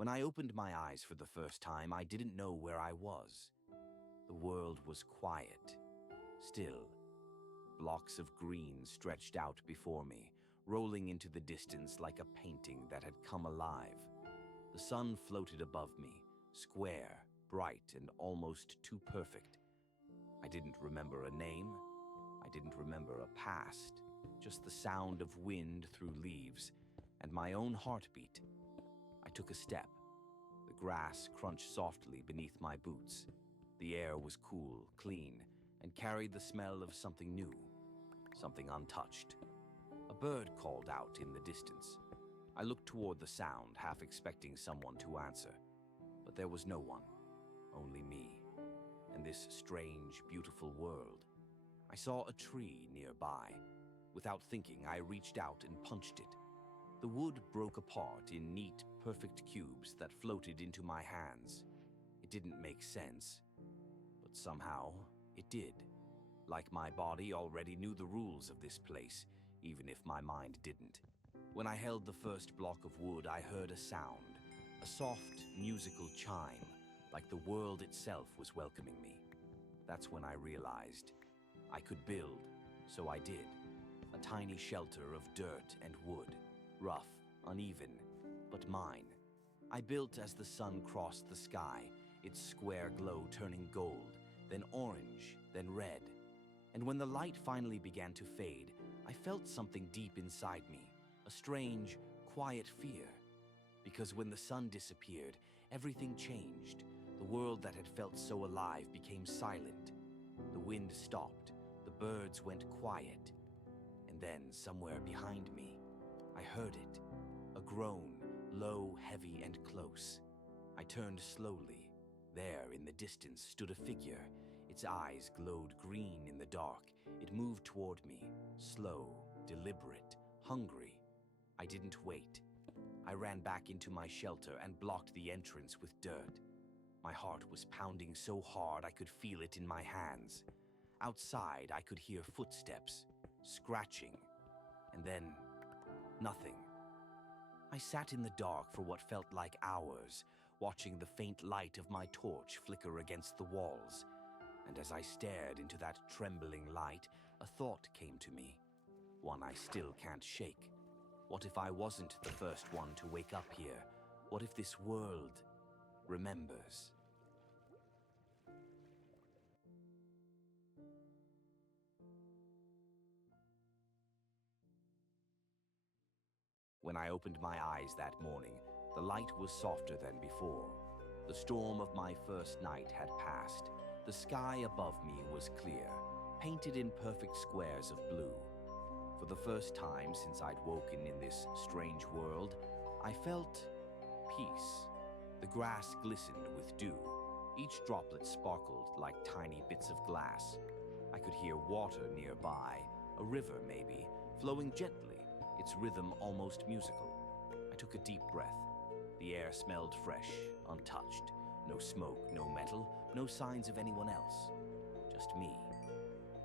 When I opened my eyes for the first time, I didn't know where I was. The world was quiet, still. Blocks of green stretched out before me, rolling into the distance like a painting that had come alive. The sun floated above me, square, bright, and almost too perfect. I didn't remember a name. I didn't remember a past, just the sound of wind through leaves and my own heartbeat. I took a step. The grass crunched softly beneath my boots. The air was cool, clean, and carried the smell of something new, something untouched. A bird called out in the distance. I looked toward the sound, half expecting someone to answer. But there was no one, only me, and this strange, beautiful world. I saw a tree nearby. Without thinking, I reached out and punched it. The wood broke apart in neat, perfect cubes that floated into my hands. It didn't make sense, but somehow it did. Like my body already knew the rules of this place, even if my mind didn't. When I held the first block of wood, I heard a sound, a soft, musical chime, like the world itself was welcoming me. That's when I realized I could build, so I did. A tiny shelter of dirt and wood, rough, uneven, but mine. I built as the sun crossed the sky, its square glow turning gold, then orange, then red. And when the light finally began to fade, I felt something deep inside me, a strange, quiet fear. Because when the sun disappeared, everything changed. The world that had felt so alive became silent. The wind stopped, the birds went quiet. And then, somewhere behind me, I heard it, a groan, low, heavy, and close. I turned slowly. There, in the distance, stood a figure. Its eyes glowed green in the dark. It moved toward me, slow, deliberate, hungry. I didn't wait. I ran back into my shelter and blocked the entrance with dirt. My heart was pounding so hard I could feel it in my hands. Outside, I could hear footsteps, scratching, and then nothing. I sat in the dark for what felt like hours, watching the faint light of my torch flicker against the walls. And as I stared into that trembling light, a thought came to me, one I still can't shake. What if I wasn't the first one to wake up here? What if this world remembers? When I opened my eyes that morning, the light was softer than before. The storm of my first night had passed. The sky above me was clear, painted in perfect squares of blue. For the first time since I'd woken in this strange world, I felt peace. The grass glistened with dew. Each droplet sparkled like tiny bits of glass. I could hear water nearby, a river maybe, flowing gently, its rhythm almost musical. I took a deep breath. The air smelled fresh, untouched. No smoke, no metal, no signs of anyone else. Just me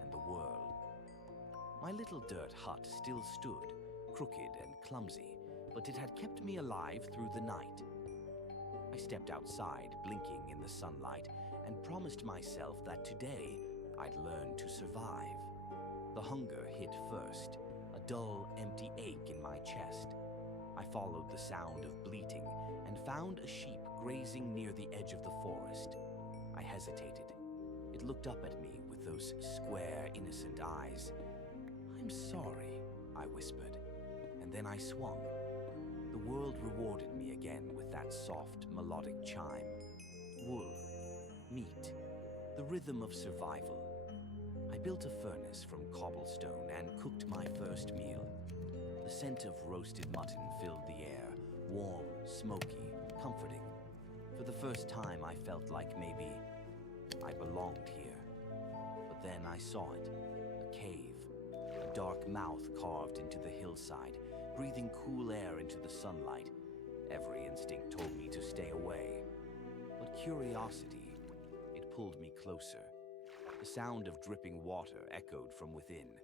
and the world. My little dirt hut still stood, crooked and clumsy, but it had kept me alive through the night. I stepped outside, blinking in the sunlight, and promised myself that today I'd learn to survive. The hunger hit first, a dull, empty ache in my chest. I followed the sound of bleating and found a sheep grazing near the edge of the forest. I hesitated. It looked up at me with those square, innocent eyes. "I'm sorry," I whispered, and then I swung. The world rewarded me again with that soft, melodic chime. Wool, meat, the rhythm of survival. I built a furnace from cobblestone and cooked my first meal. The scent of roasted mutton filled the air, warm, smoky, comforting. For the first time, I felt like maybe I belonged here. But then I saw it, a cave, a dark mouth carved into the hillside, breathing cool air into the sunlight. Every instinct told me to stay away. But curiosity, it pulled me closer. The sound of dripping water echoed from within.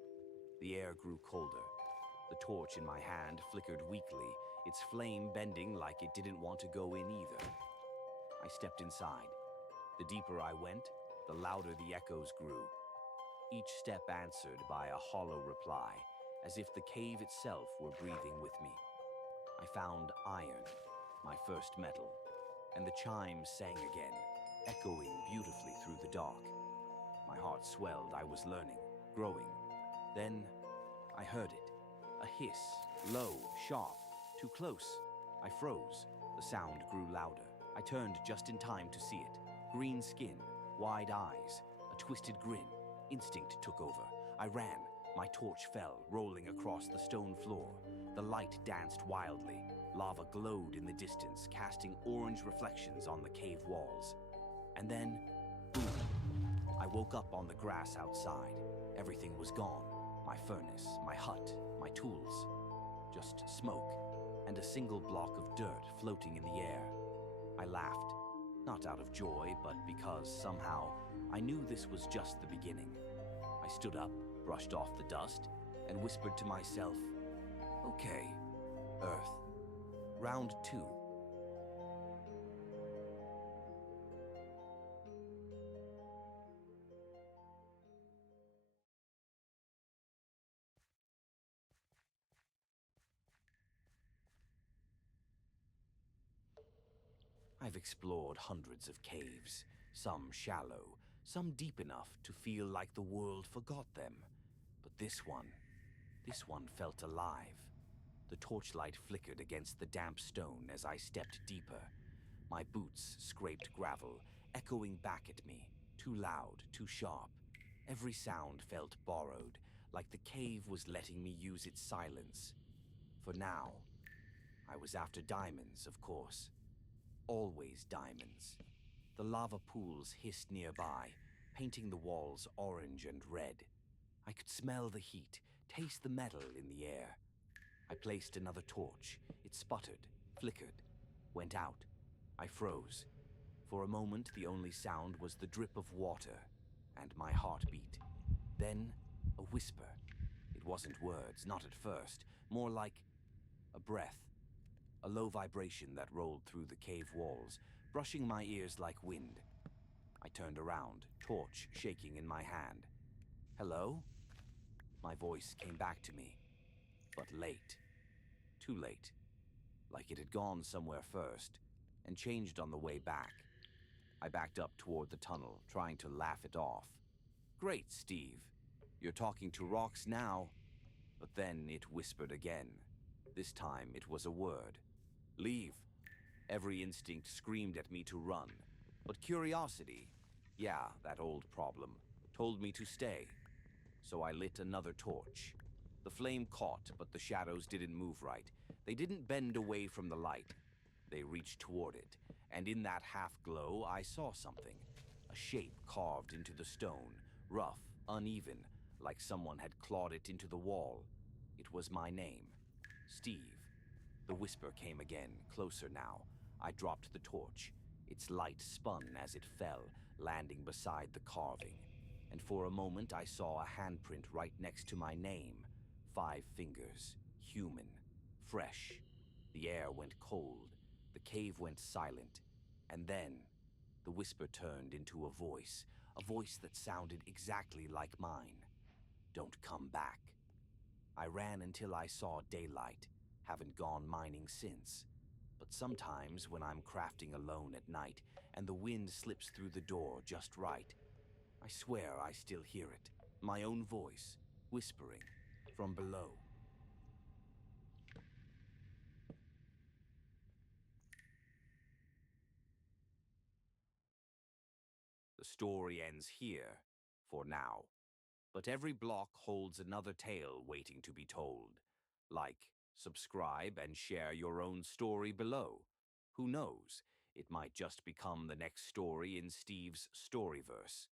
The air grew colder. The torch in my hand flickered weakly, its flame bending like it didn't want to go in either. I stepped inside. The deeper I went, the louder the echoes grew, each step answered by a hollow reply, as if the cave itself were breathing with me. I found iron, my first metal, and the chimes sang again, echoing beautifully through the dark. My heart swelled. I was learning, growing. Then I heard it. A hiss, low, sharp, too close. I froze. The sound grew louder. I turned just in time to see it. Green skin, wide eyes, a twisted grin. Instinct took over. I ran. My torch fell, rolling across the stone floor. The light danced wildly. Lava glowed in the distance, casting orange reflections on the cave walls. And then, boom! I woke up on the grass outside. Everything was gone. My furnace, my hut, my tools. Just smoke and a single block of dirt floating in the air. I laughed, not out of joy, but because somehow I knew this was just the beginning. I stood up, brushed off the dust, and whispered to myself, "Okay, Earth, round 2. I've explored hundreds of caves, some shallow, some deep enough to feel like the world forgot them. But this one felt alive. The torchlight flickered against the damp stone as I stepped deeper. My boots scraped gravel, echoing back at me, too loud, too sharp. Every sound felt borrowed, like the cave was letting me use its silence. For now, I was after diamonds, of course. Always diamonds. The lava pools hissed nearby, painting the walls orange and red. I could smell the heat, taste the metal in the air. I placed another torch. It sputtered, flickered, went out. I froze. For a moment, the only sound was the drip of water and my heartbeat. Then, a whisper. It wasn't words, not at first, more like a breath. A low vibration that rolled through the cave walls, brushing my ears like wind. I turned around, torch shaking in my hand. "Hello?" My voice came back to me, but late. Too late. Like it had gone somewhere first, and changed on the way back. I backed up toward the tunnel, trying to laugh it off. "Great, Steve. You're talking to rocks now." But then it whispered again. This time it was a word. "Leave." Every instinct screamed at me to run. But curiosity, yeah, that old problem, told me to stay. So I lit another torch. The flame caught, but the shadows didn't move right. They didn't bend away from the light. They reached toward it, and in that half-glow I saw something. A shape carved into the stone, rough, uneven, like someone had clawed it into the wall. It was my name, Steve. The whisper came again, closer now. I dropped the torch. Its light spun as it fell, landing beside the carving. And for a moment I saw a handprint right next to my name. 5 fingers, human, fresh. The air went cold. The cave went silent. And then, the whisper turned into a voice that sounded exactly like mine. "Don't come back." I ran until I saw daylight. Haven't gone mining since. But sometimes when I'm crafting alone at night and the wind slips through the door just right, I swear I still hear it. My own voice, whispering from below. The story ends here, for now. But every block holds another tale waiting to be told. Like, subscribe, and share your own story below. Who knows? It might just become the next story in Steve's Storyverse.